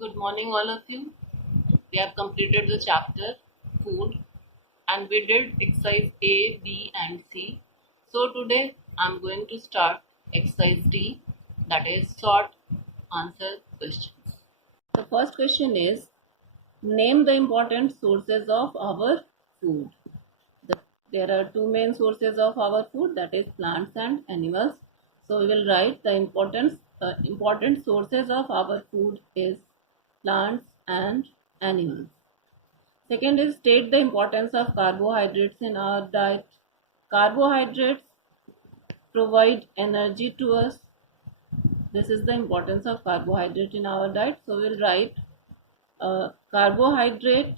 Good morning, all of you. We have completed the chapter food and we did exercise A, B, and C. So, today I'm going to start exercise D, that is short answer questions. The first question is, name the important sources of our food. There are two main sources of our food, that is plants and animals. So we will write the important sources of our food is plants and animals. Second is, state the importance of carbohydrates in our diet. Carbohydrates provide energy to us. This is the importance of carbohydrate in our diet. So we'll write carbohydrate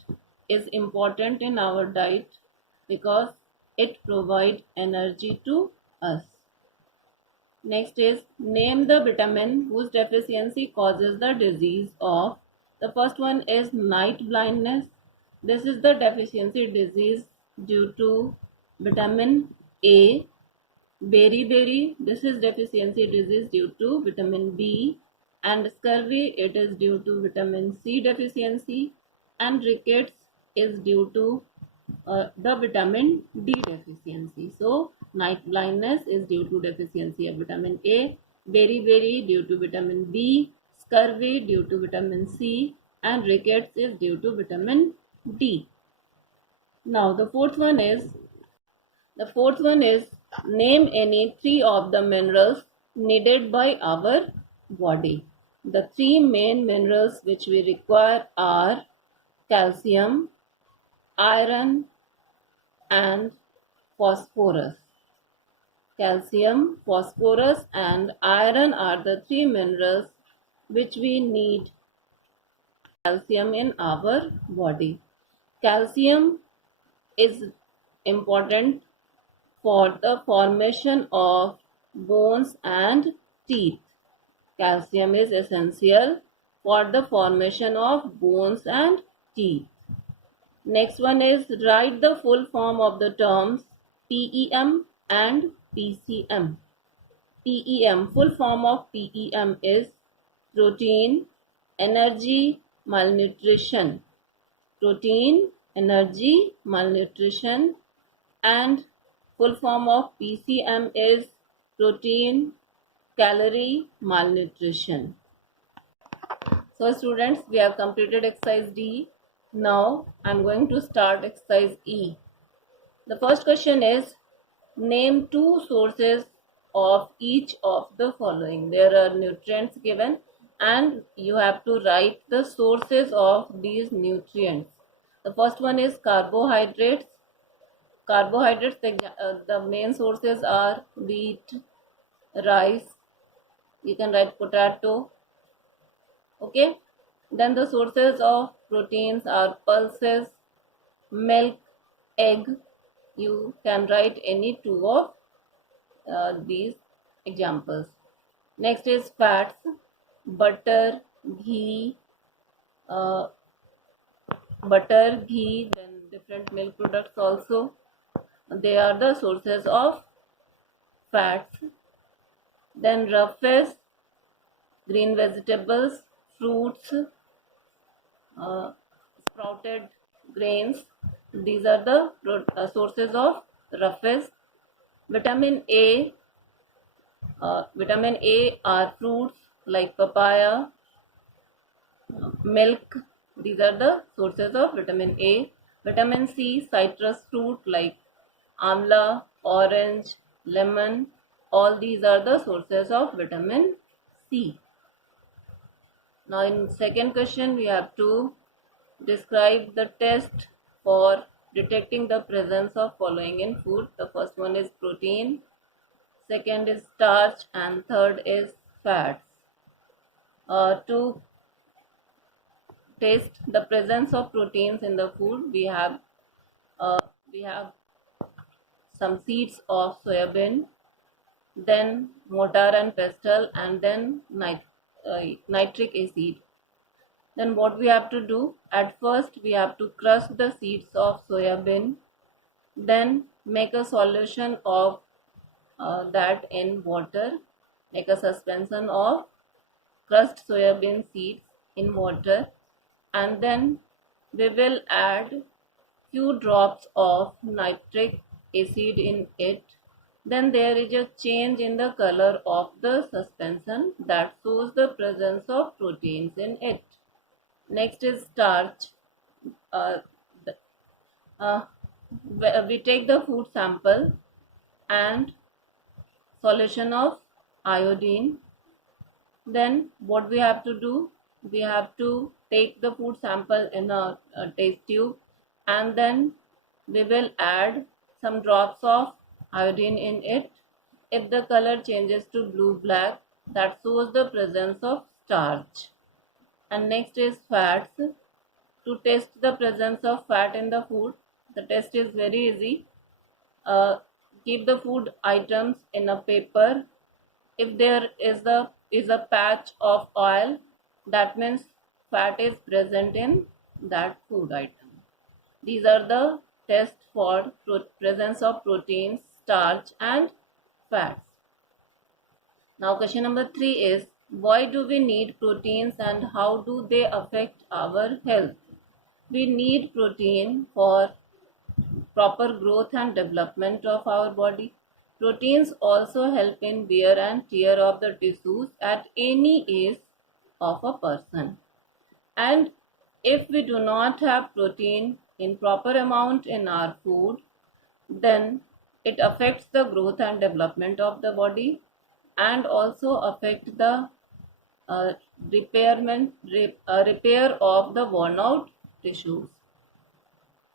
is important in our diet because it provides energy to us. Next is, name the vitamin whose deficiency causes the disease of. The first one is night blindness. This is the deficiency disease due to vitamin A. Beriberi, this is deficiency disease due to vitamin B. And scurvy, it is due to vitamin C deficiency. And rickets is due to the vitamin D deficiency. So, night blindness is due to deficiency of vitamin A, beriberi due to vitamin B, scurvy due to vitamin C, and rickets is due to vitamin D. Now, the fourth one is name any three of the minerals needed by our body. The three main minerals which we require are calcium, iron, and phosphorus. Calcium, phosphorus, and iron are the three minerals which we need calcium in our body. Calcium is important for the formation of bones and teeth. Calcium is essential for the formation of bones and teeth. Next one is, write the full form of the terms PEM and PCM. PEM, full form of PEM is protein, energy, malnutrition. Protein, energy, malnutrition, and full form of PCM is protein, calorie, malnutrition. So students, we have completed exercise D. Now I am going to start exercise E. The first question is, name two sources of each of the following. There are nutrients given and you have to write the sources of these nutrients. The first one is carbohydrates. Carbohydrates, the main sources are wheat, rice, you can write potato. Okay. Then the sources of proteins are pulses, milk, egg. You can write any two of these examples. Next is fats, butter, ghee, then different milk products also. They are the sources of fats. Then roughest, green vegetables, fruits, sprouted grains. These are the sources of roughest. Vitamin A are fruits like papaya, milk. These are the sources of vitamin A. Vitamin C, citrus fruit like amla, orange, lemon. All these are the sources of vitamin C. Now in second question, we have to describe the test for detecting the presence of following in food. The first one is protein, second is starch, and third is fats. To test the presence of proteins in the food, we have some seeds of soybean, then mortar and pestle, and then nitric acid. Then what we have to do, at first we have to crush the seeds of soybean, then make a solution of that in water, make a suspension of crushed soybean seeds, in water, and then we will add few drops of nitric acid in it. Then there is a change in the color of the suspension that shows the presence of proteins in it. Next is starch. Uh, the- uh, we take the food sample and solution of iodine. Then what we have to do? We have to take the food sample in a test tube, and then we will add some drops of iodine in it. If the color changes to blue black, that shows the presence of starch. And next is fats. To test the presence of fat in the food, the test is very easy. Keep the food items in a paper. If there is a patch of oil, that means fat is present in that food item. These are the tests for presence of proteins, starch, and fats. Now question number 3 is, why do we need proteins and how do they affect our health? We need protein for proper growth and development of our body. Proteins also help in wear and tear of the tissues at any age of a person. And if we do not have protein in proper amount in our food, then it affects the growth and development of the body, and also affect the uh, repair of the worn out tissues,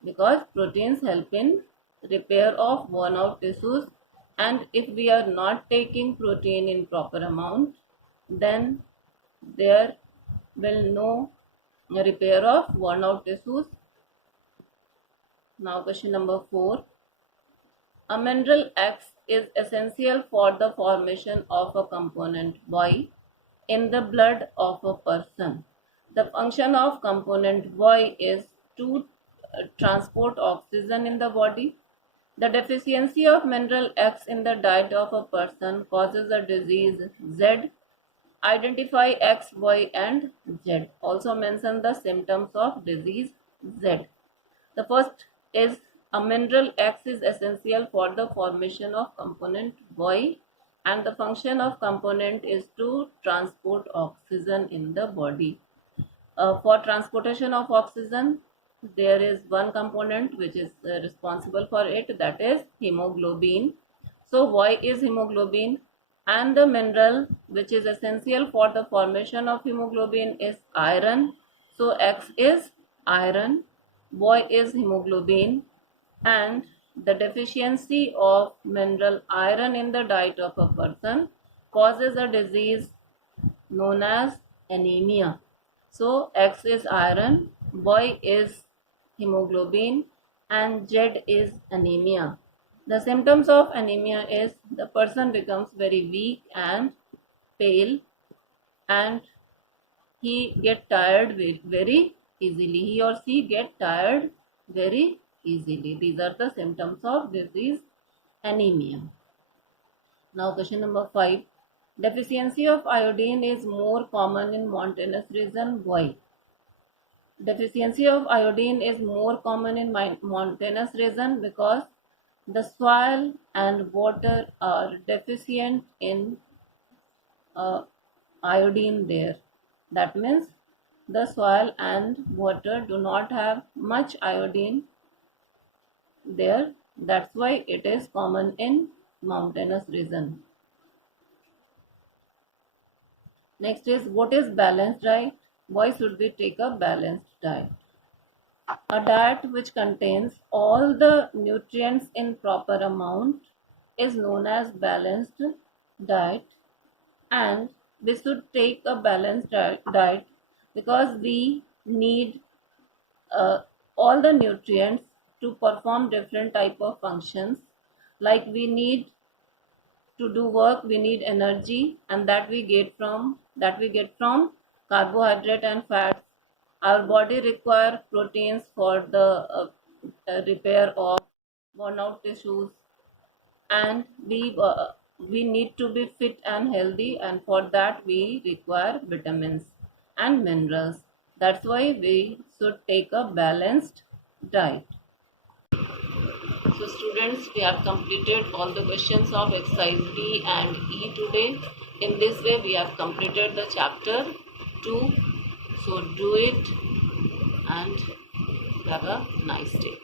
because proteins help in repair of worn out tissues, and if we are not taking protein in proper amount, then there will no repair of worn out tissues. Now question number 4, a mineral X is essential for the formation of a component Y in the blood of a person. The function of component Y is to transport oxygen in the body. The deficiency of mineral X in the diet of a person causes a disease Z. Identify X, Y, and Z. Also mention the symptoms of disease Z. The first is, a mineral X is essential for the formation of component Y, and the function of component is to transport oxygen in the body. For transportation of oxygen, there is one component which is responsible for it, that is hemoglobin. So Y is hemoglobin, and the mineral which is essential for the formation of hemoglobin is iron. So X is iron, Y is hemoglobin, and the deficiency of mineral iron in the diet of a person causes a disease known as anemia. So X is iron, Y is hemoglobin, and Z is anemia. The symptoms of anemia is the person becomes very weak and pale, and he get tired very easily. He or she get tired very easily. These are the symptoms of disease anemia. Now question number 5. Deficiency of iodine is more common in mountainous region. Why? Deficiency of iodine is more common in mountainous region because the soil and water are deficient in uh, iodine there. That means the soil and water do not have much iodine there. That's why it is common in mountainous region. Next is, what is balanced diet? Why should we take a balanced diet? A diet which contains all the nutrients in proper amount is known as balanced diet, and we should take a balanced diet because we need uh, all the nutrients to perform different type of functions. Like we need to do work, we need energy, and that we get from carbohydrate and fats. Our body require proteins for the repair of worn out tissues, and we need to be fit and healthy, and for that we require vitamins. and minerals. That's why we should take a balanced diet. So students, we have completed all the questions of exercise D and E today. In this way, we have completed the chapter 2. So do it and have a nice day.